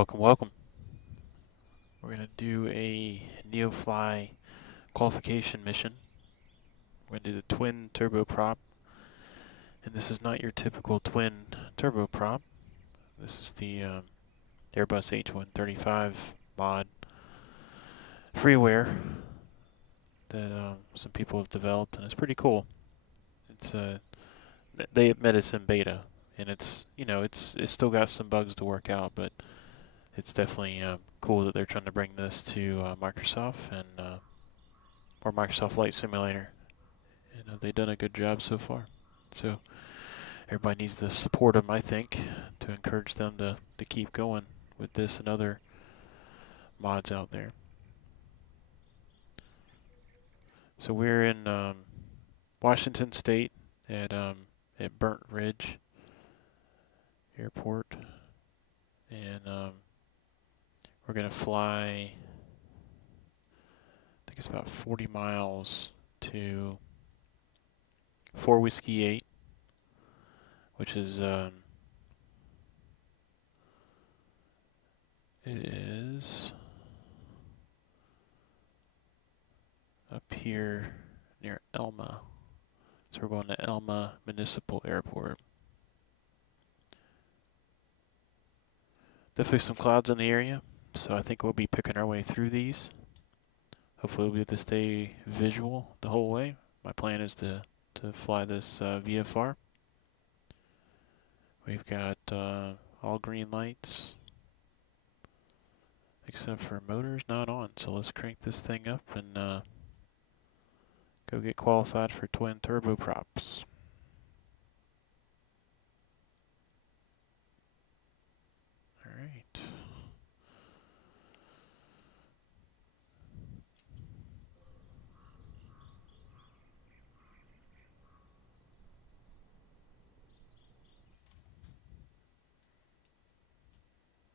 Welcome, welcome. We're going to do a Neofly qualification mission. We're going to do the twin turboprop. And this is not your typical twin turboprop. This is the Airbus H135 mod freeware that some people have developed, and it's pretty cool. It's they admit it's in beta, and it's it's still got some bugs to work out, but it's definitely cool that they're trying to bring this to Microsoft and or Microsoft Flight Simulator. And they've done a good job so far. So everybody needs to support them, I think, to encourage them to keep going with this and other mods out there. So we're in Washington State at Burt Ridge Airport, and we're gonna fly. I think it's about 40 miles to 4 Whiskey 8, which is it is up here near Elma. So we're going to Elma Municipal Airport. Definitely some clouds in the area, so I think we'll be picking our way through these. Hopefully we'll be able to stay visual the whole way. My plan is to fly this VFR. We've got all green lights, except for motors not on. So let's crank this thing up and go get qualified for twin turboprops. All right.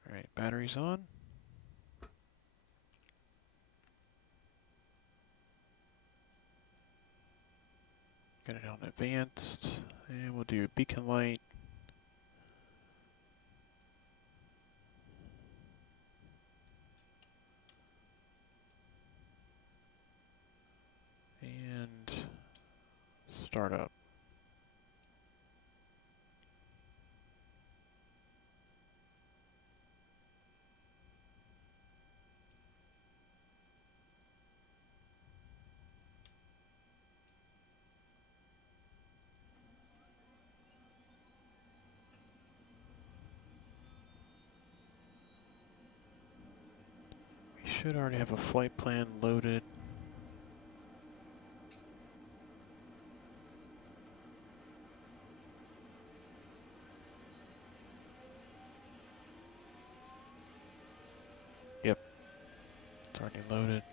All right, batteries on. Got it on advanced, and we'll do beacon light. And start up. We should already have a flight plan loaded. Yep, it's already loaded.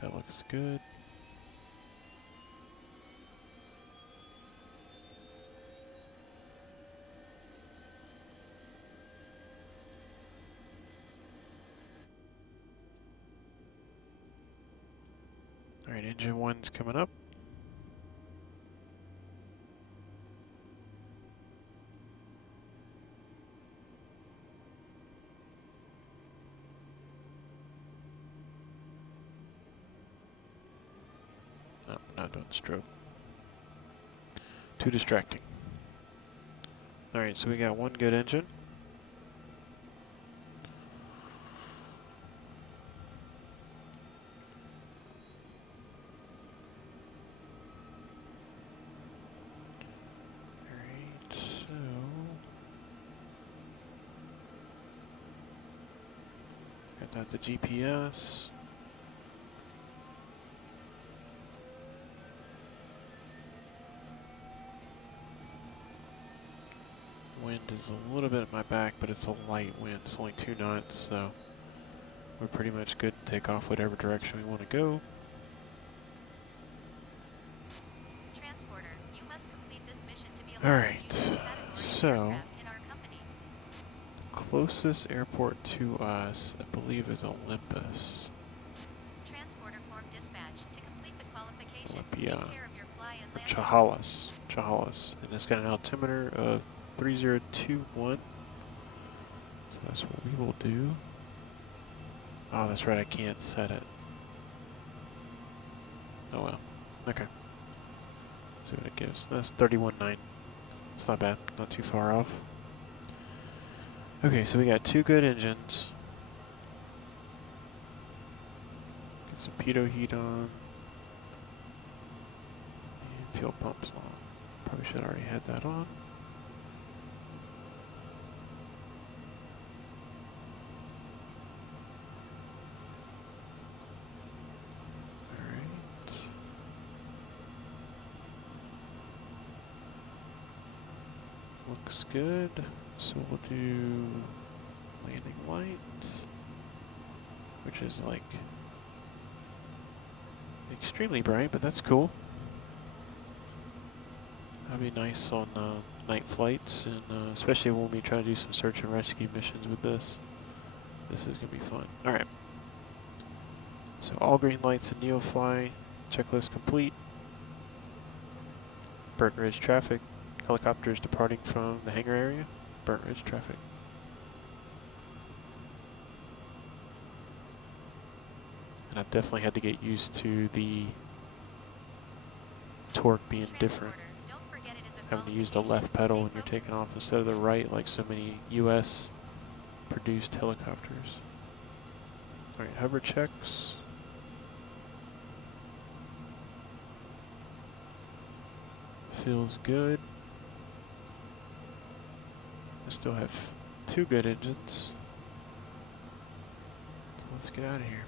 That looks good. All right, engine 1's coming up. No, not doing stroke. Too distracting. All right, so we got one good engine. All right, so got that the GPS. Wind is a little bit at my back, but it's a light wind. It's only 2 knots, so we're pretty much good to take off whatever direction we want to go. Transporter, you must complete this mission to be All allowed to use this right, category so aircraft in our company. closest airport to us, I believe, is Olympus. Transporter form dispatch. To complete the qualification, Olympia. take care of your fly and land. Chehalis, and it's got an altimeter of 3021. So that's what we will do. Oh, that's right, I can't set it. Oh well. Okay. Let's see what it gives. That's 31.9. It's not bad. Not too far off. Okay, so we got two good engines. Get some pitot heat on. And fuel pumps on. Probably should already had that on. Alright. Looks good. So we'll do landing light, which is like extremely bright, but that's cool. That'd be nice on night flights, and especially when we try to do some search and rescue missions with this. This is going to be fun. Alright. So all green lights in Neofly. Checklist complete. Burt Ridge traffic. Helicopters departing from the hangar area. Burt Ridge traffic. And I've definitely had to get used to the torque being different. Having to use the left pedal when you're taking off instead of the right, like so many US produced helicopters. Alright, hover checks. Feels good. I still have two good engines. So let's get out of here.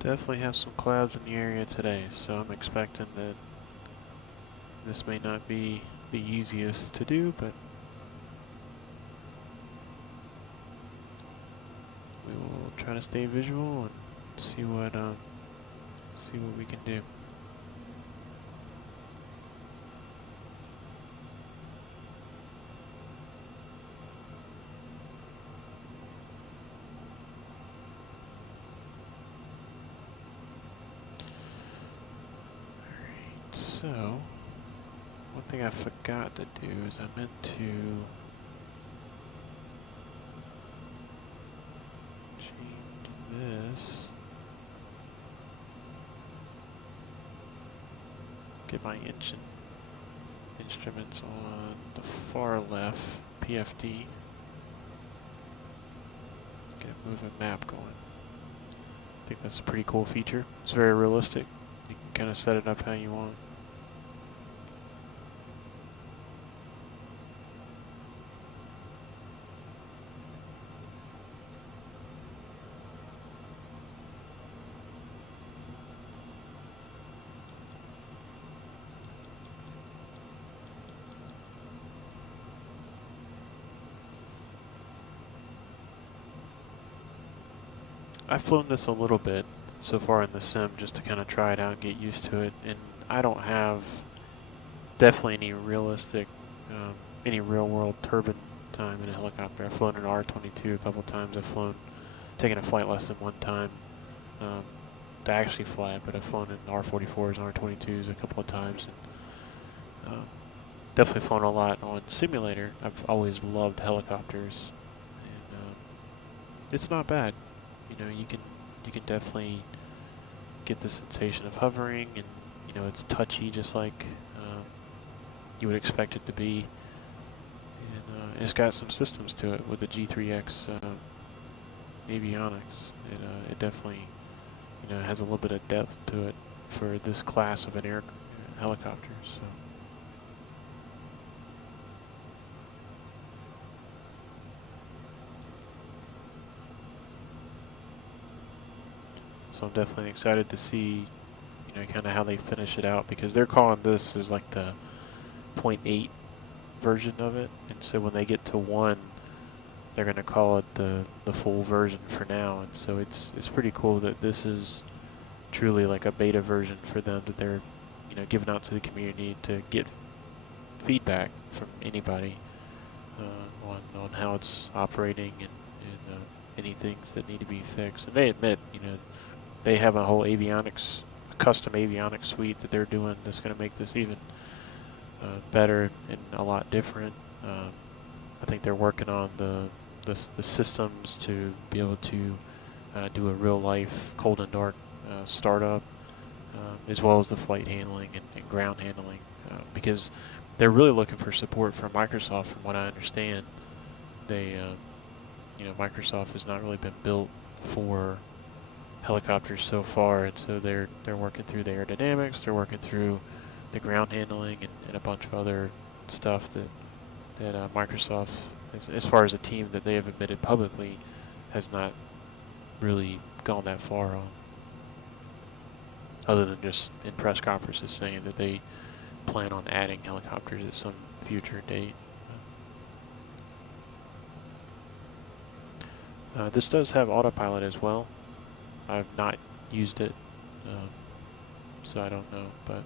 Definitely have some clouds in the area today, so I'm expecting that this may not be the easiest to do, but we will try to stay visual and see what we can do. So, one thing I forgot to do is I meant to change this. Get my engine instruments on the far left, PFD. Get a moving map going. I think that's a pretty cool feature. It's very realistic. You can kind of set it up how you want. I've flown this a little bit so far in the sim just to kind of try it out and get used to it, and I don't have definitely any realistic, any real world turbine time in a helicopter. I've flown an R-22 a couple times. I've taken a flight lesson one time to actually fly it, but I've flown in R-44s and R-22s a couple of times, and definitely flown a lot on simulator. I've always loved helicopters, and it's not bad. You know, you can definitely get the sensation of hovering, and you know it's touchy, just like you would expect it to be. And it's got some systems to it with the G3X avionics. It definitely, you know, has a little bit of depth to it for this class of an helicopter. So I'm definitely excited to see, you know, kind of how they finish it out, because they're calling this as like the .8 version of it, and so when they get to 1, they're going to call it the full version for now. And so it's pretty cool that this is truly like a beta version for them that they're giving out to the community to get feedback from anybody on how it's operating and any things that need to be fixed. And they admit, they have a whole avionics, custom avionics suite that they're doing that's going to make this even better and a lot different. I think they're working on the systems to be able to do a real life cold and dark startup, as well as the flight handling and ground handling, because they're really looking for support from Microsoft. From what I understand, Microsoft has not really been built for helicopters so far, and so they're working through the aerodynamics, they're working through the ground handling and a bunch of other stuff that Microsoft, as far as a team that they have admitted publicly, has not really gone that far on, other than just in press conferences saying that they plan on adding helicopters at some future date. This does have autopilot as well. I've not used it, so I don't know, but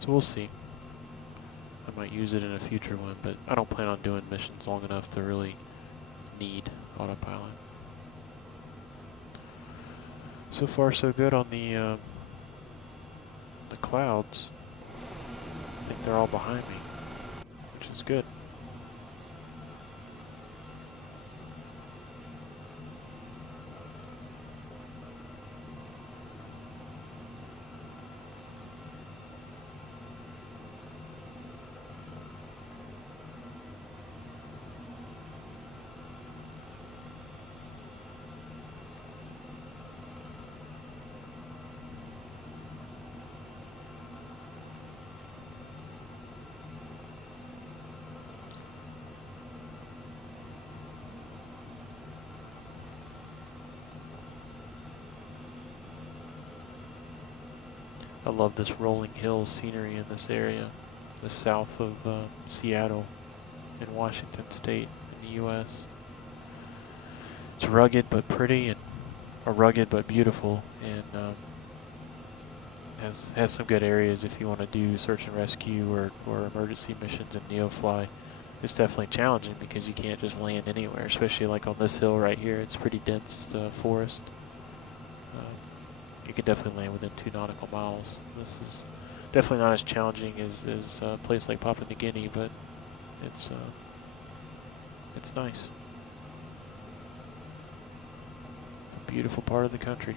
so we'll see. I might use it in a future one, but I don't plan on doing missions long enough to really need autopilot. So far, so good on the clouds. I think they're all behind me, which is good. I love this rolling hill scenery in this area, the south of Seattle in Washington State in the U.S. It's rugged but pretty, or rugged but beautiful, and has some good areas if you want to do search and rescue or emergency missions in Neofly. It's definitely challenging because you can't just land anywhere, especially like on this hill right here. It's pretty dense forest. You can definitely land within 2 nautical miles. This is definitely not as challenging as a place like Papua New Guinea, but it's nice. It's a beautiful part of the country.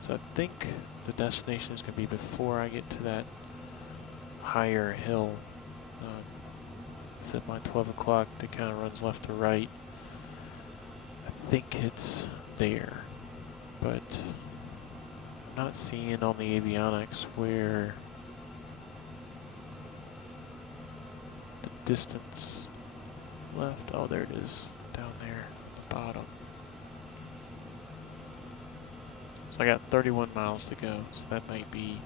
So I think the destination is going to be before I get to that higher hill. It's at my 12 o'clock that kind of runs left to right. I think it's there, but I'm not seeing on the avionics where the distance left. Oh, there it is, down there at the bottom. So I got 31 miles to go, so that might be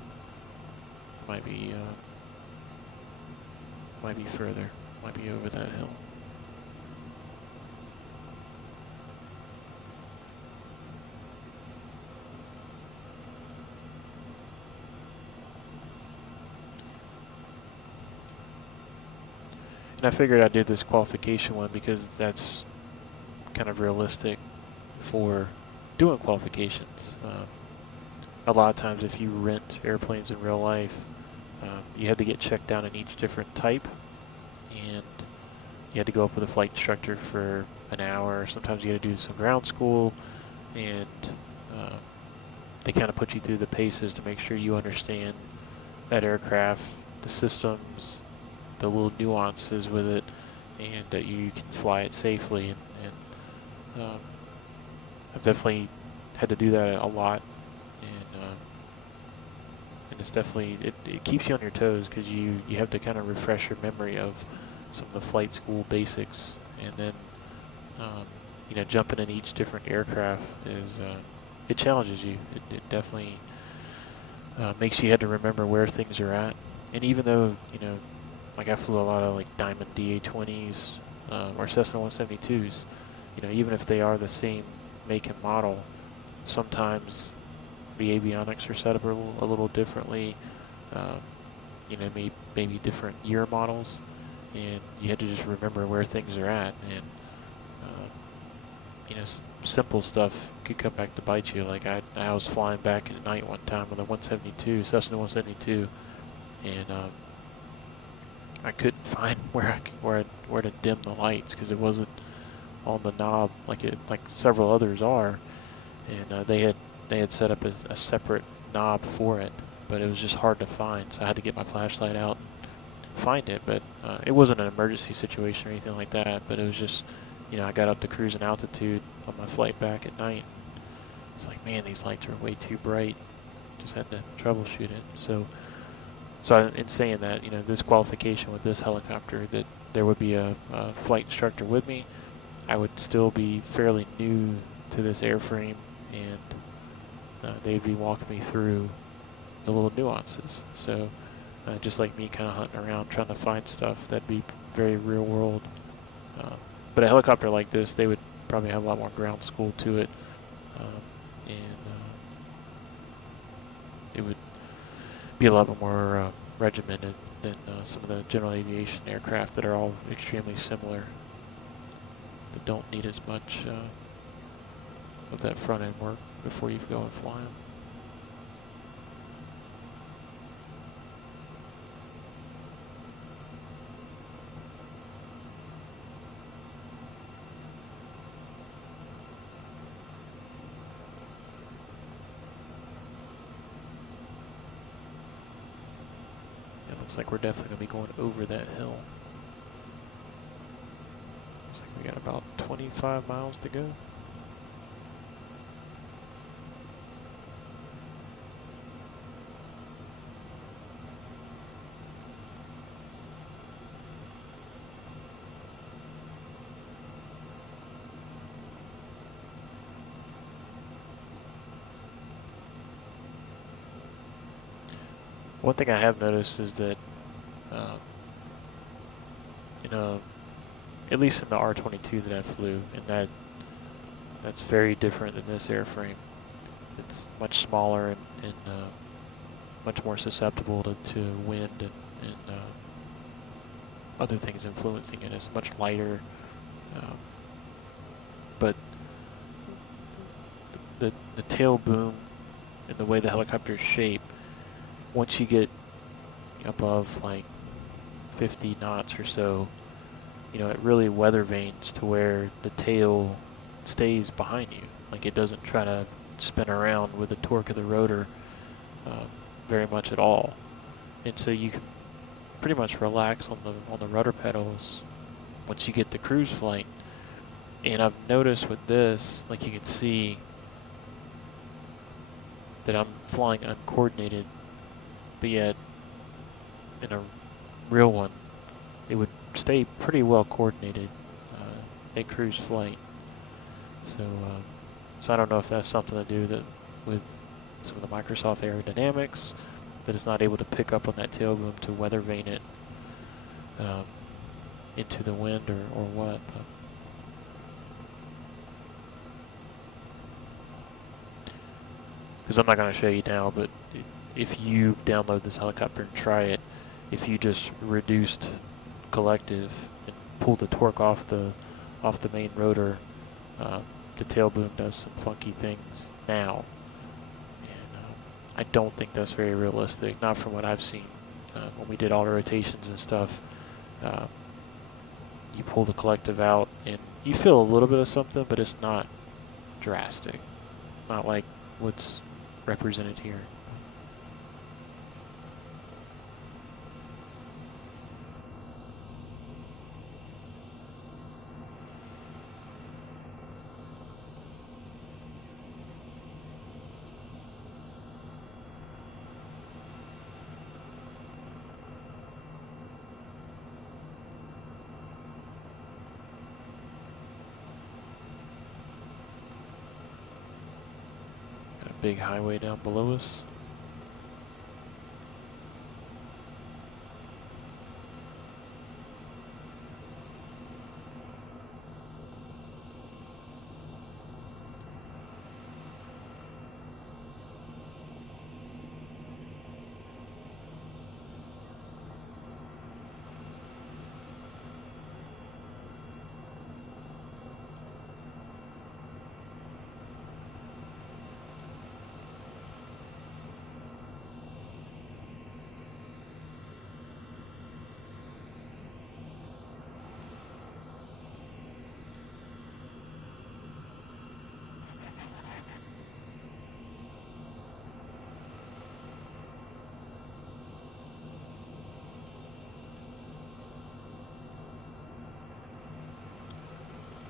further, might be over that hill. And I figured I'd do this qualification one because that's kind of realistic for doing qualifications. A lot of times if you rent airplanes in real life, you had to get checked down in each different type, and you had to go up with a flight instructor for an hour. Sometimes you had to do some ground school, and they kind of put you through the paces to make sure you understand that aircraft, the systems, the little nuances with it, and that you can fly it safely. And I've definitely had to do that a lot in it's definitely it keeps you on your toes because you have to kind of refresh your memory of some of the flight school basics, and then um, jumping in each different aircraft is it challenges you. It definitely makes you have to remember where things are at. And even though like I flew a lot of like Diamond DA-20s or Cessna 172s, even if they are the same make and model, sometimes the avionics are set up a little differently. Um, maybe different year models, and you had to just remember where things are at. And um, simple stuff could come back to bite you. Like I was flying back at night one time with a 172, Cessna 172, and I couldn't find where to dim the lights because it wasn't on the knob like several others are, and they had set up a separate knob for it, but it was just hard to find. So I had to get my flashlight out and find it. But it wasn't an emergency situation or anything like that. But it was just I got up to cruising altitude on my flight back at night. It's like, man, these lights are way too bright. Just had to troubleshoot it. So in saying that, this qualification with this helicopter, that there would be a flight instructor with me. I would still be fairly new to this airframe, and they'd be walking me through the little nuances. So just like me kind of hunting around trying to find stuff, that'd be very real world. Um, but a helicopter like this, they would probably have a lot more ground school to it, and it would be a lot more regimented than some of the general aviation aircraft that are all extremely similar, that don't need as much of that front end work before you go and fly them. It looks like we're definitely going to be going over that hill. Looks like we got about 25 miles to go. One thing I have noticed is that, um, at least in the R22 that I flew, and that's very different than this airframe. It's much smaller and much more susceptible to wind and other things influencing it. It's much lighter, um, but the tail boom and the way the helicopter is shaped, once you get above like 50 knots or so, it really weather vanes to where the tail stays behind you. Like it doesn't try to spin around with the torque of the rotor very much at all. And so you can pretty much relax on the rudder pedals once you get to cruise flight. And I've noticed with this, like you can see that I'm flying uncoordinated, but yet in a real one, it would stay pretty well coordinated at cruise flight. So I don't know if that's something to do with some of the Microsoft aerodynamics, that it's not able to pick up on that tail boom to weather vane it into the wind or what. Because I'm not going to show you now, but if you download this helicopter and try it, if you just reduced collective and pulled the torque off the main rotor, the tail boom does some funky things now, and I don't think that's very realistic. Not from what I've seen when we did all the rotations and stuff. You pull the collective out and you feel a little bit of something, but it's not drastic. Not like what's represented here. big highway down below us.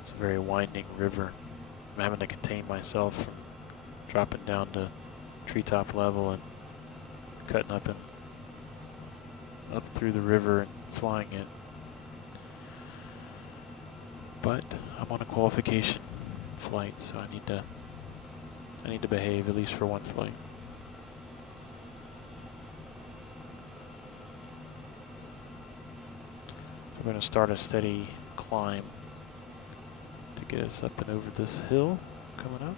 It's a very winding river. I'm having to contain myself from dropping down to treetop level and cutting up through the river and flying it. But I'm on a qualification flight, so I need to behave at least for one flight. We're going to start a steady climb to get us up and over this hill coming up.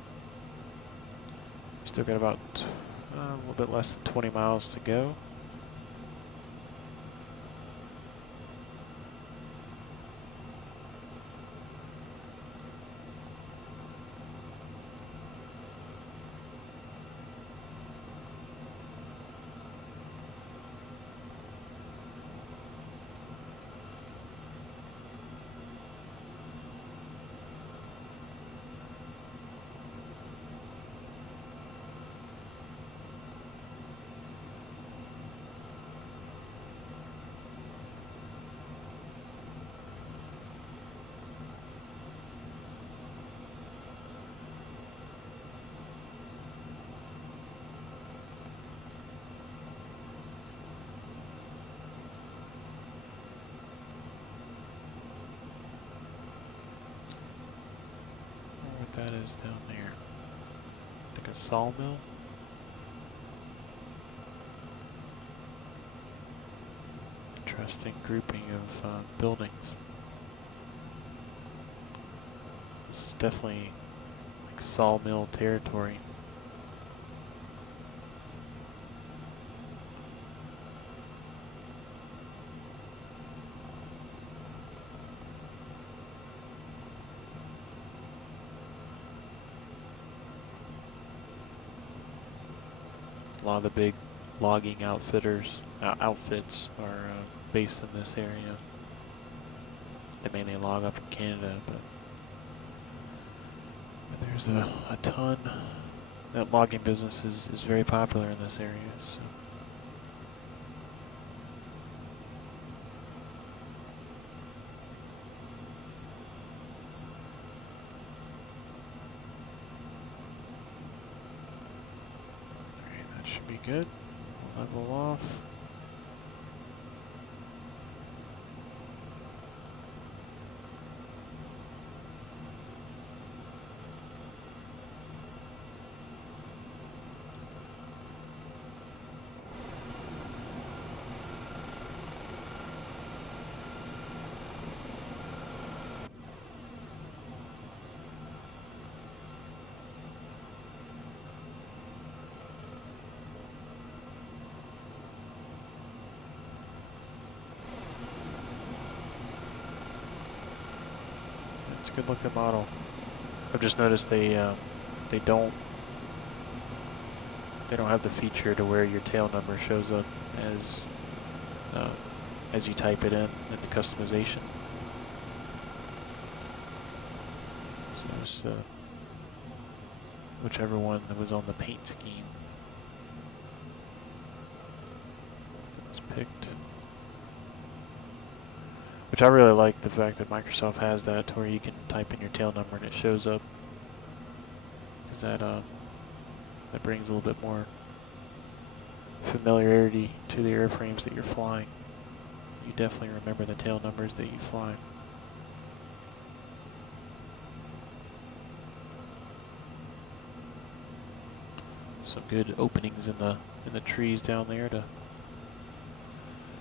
We still got about a little bit less than 20 miles to go. That is down there. I think a sawmill. Interesting grouping of buildings. This is definitely like sawmill territory. A lot of the big logging outfits are based in this area. They mainly log up in Canada, but there's a ton. That logging business is very popular in this area. So. Should be good. We'll level off. It's a good looking model. I've just noticed they don't have the feature to where your tail number shows up as you type it in the customization. So it's whichever one that was on the paint scheme was picked. Which I really like the fact that Microsoft has that to where you can type in your tail number and it shows up. Because that brings a little bit more familiarity to the airframes that you're flying. You definitely remember the tail numbers that you fly. some good openings in the trees down there to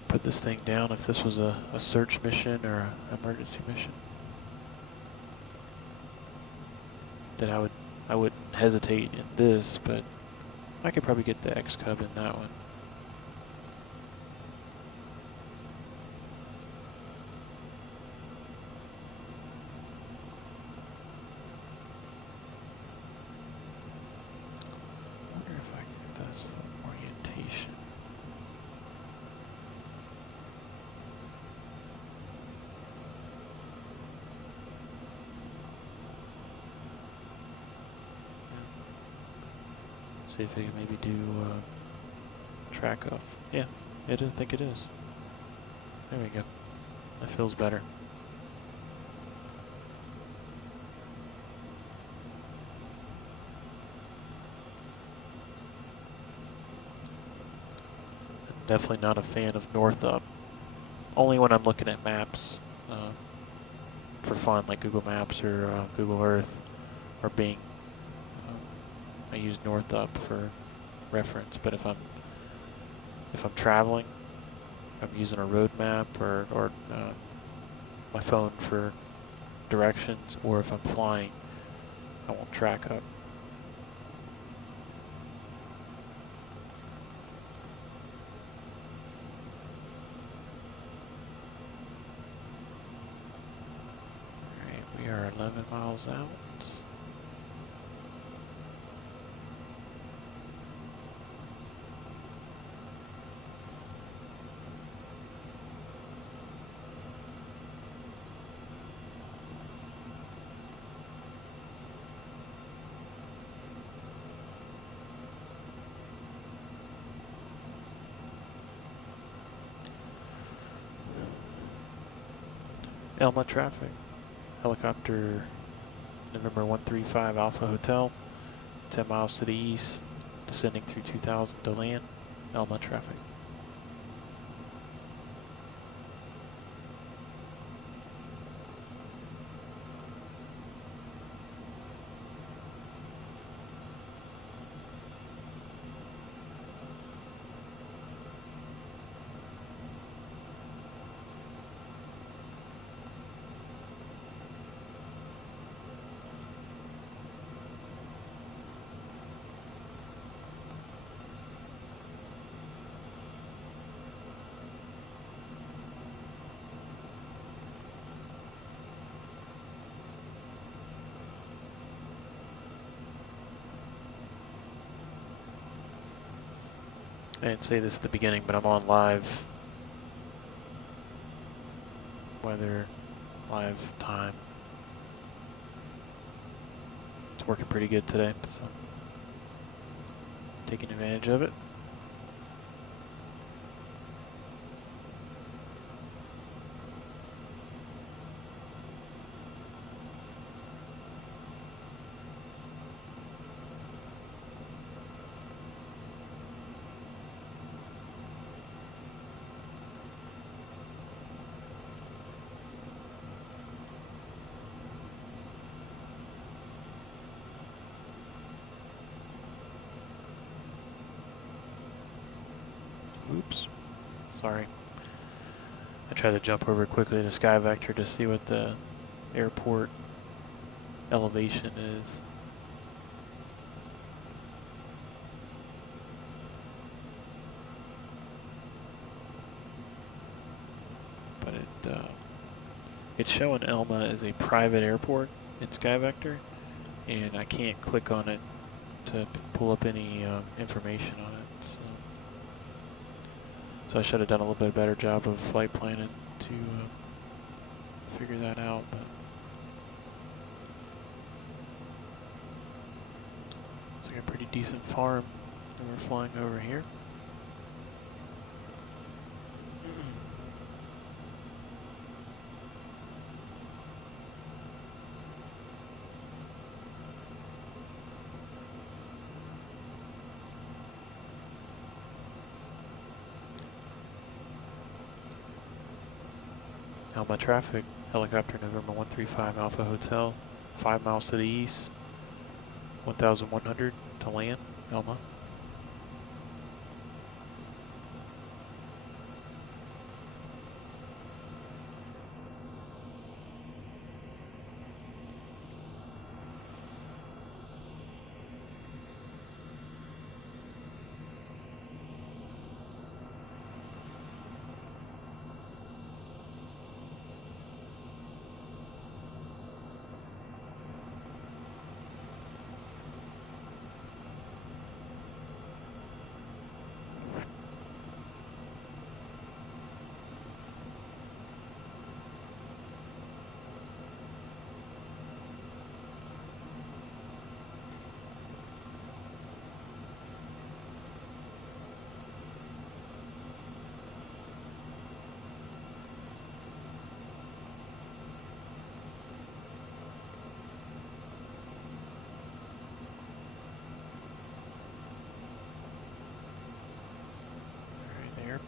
put this thing down if this was a search mission or an emergency mission. That I wouldn't hesitate in this, but I could probably get the X Cub in that one. I wonder if that's the orientation. See if I can maybe do track off. Yeah, I think it is. There we go. That feels better. I'm definitely not a fan of north up. Only when I'm looking at maps for fun, like Google Maps or Google Earth or Bing. I use north up for reference, but if I'm traveling, I'm using a road map or my phone for directions, or if I'm flying, I won't track up. Alright, we are 11 miles out. Elma traffic, helicopter November 135 Alpha Hotel, 10 miles to the east, descending through 2000 to land, Elma traffic. I didn't say this at the beginning, but I'm on live weather, live time. It's working pretty good today, so taking advantage of it. Oops, sorry. I tried to jump over quickly to Sky Vector to see what the airport elevation is. But it's showing Elma as a private airport in Sky Vector, and I can't click on it to pull up any information on it. So I should have done a little bit better job of flight planning to figure that out. But it's like a pretty decent farm that we're flying over here. Elma traffic, helicopter November 135 Alpha Hotel, 5 miles to the east, 1,100 to land, Elma.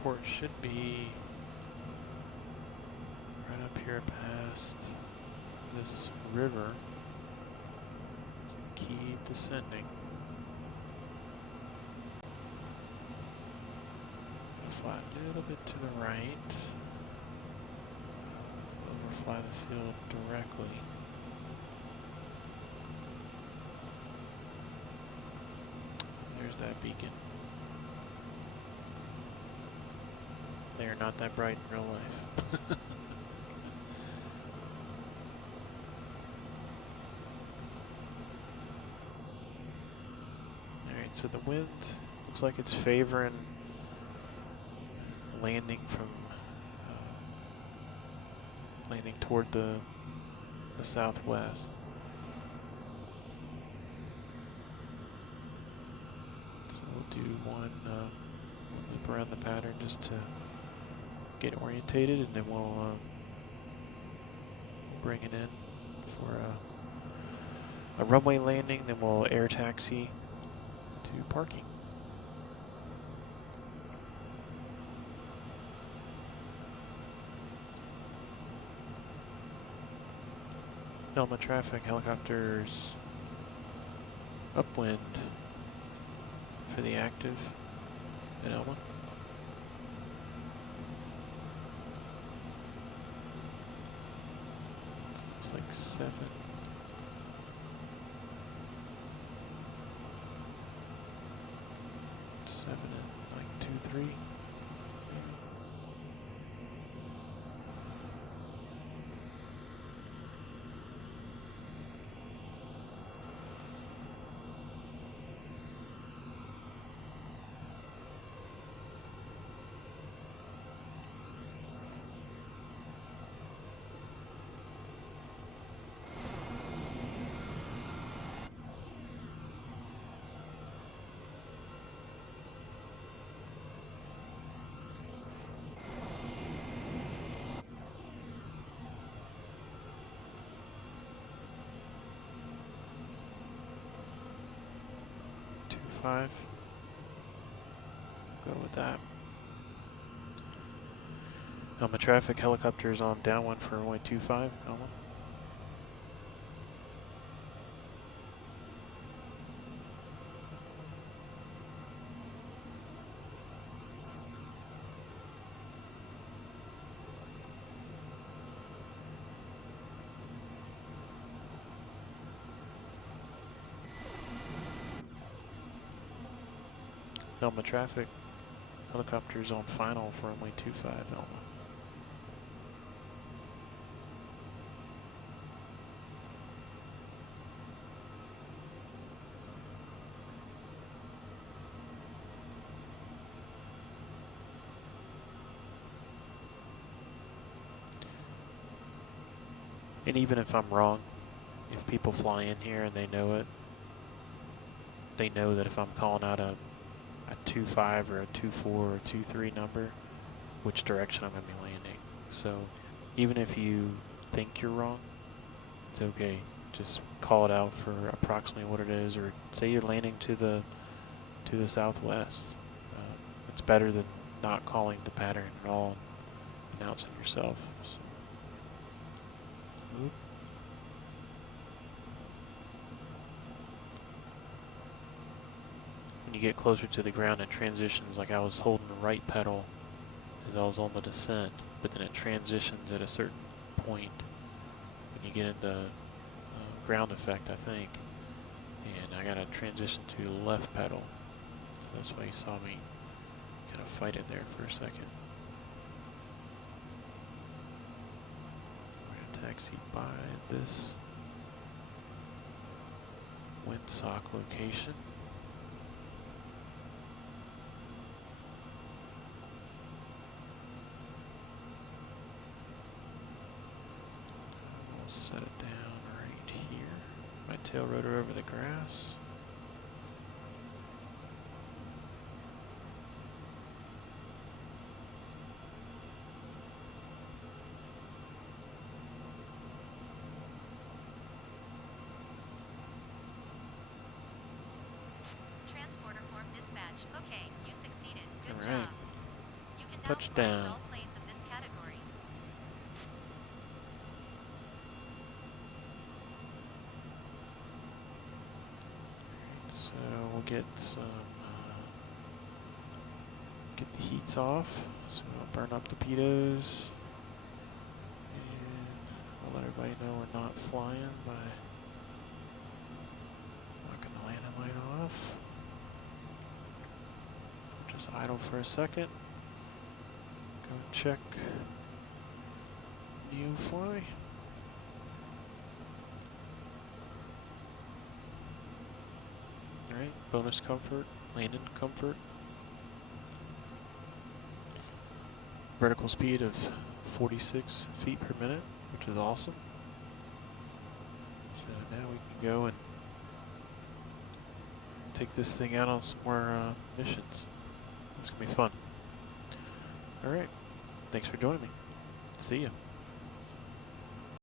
Airport should be right up here past this river. So keep descending. Fly a little bit to the right. So overfly the field directly. There's that beacon. They are not that bright in real life. Alright, so the wind looks like it's favoring landing from landing toward the southwest. So we'll do one loop around the pattern just to get orientated, and then we'll bring it in for a runway landing, then we'll air taxi to parking. Elma traffic, helicopters upwind for the active at Elma. This looks like 7. 7 and like 2, 3. Maybe. Five. Go with that. Elma traffic, helicopters on downwind for runway 25, Elma. Elma traffic, helicopters on final for runway 25, Elma. And even if I'm wrong, if people fly in here and they know it, they know that if I'm calling out a 2.5 or a 2.4 or 2.3 number, which direction I'm going to be landing. So even if you think you're wrong, it's okay. Just call it out for approximately what it is, or say you're landing to the southwest. It's better than not calling the pattern at all, announcing yourself. So, oop. When you get closer to the ground, it transitions. Like I was holding the right pedal as I was on the descent, but then it transitions at a certain point when you get into ground effect, I think. And I got to transition to the left pedal. So that's why you saw me kind of fight it there for a second. We're going to taxi by this windsock location. Set it down right here. My tail rotor over the grass. Transporter form dispatch. Okay, you succeeded. Good All right. job. You can Now fly with Touchdown. all planes of this category. So we'll get some, get the heats off. So we'll burn up the pitos. And we'll let everybody know we're not flying by knocking the landing light off. Just idle for a second. Go check Neofly. Alright, bonus comfort, landing comfort. Vertical speed of 46 feet per minute, which is awesome. So now we can go and take this thing out on some more missions. It's going to be fun. Alright, thanks for joining me. See ya.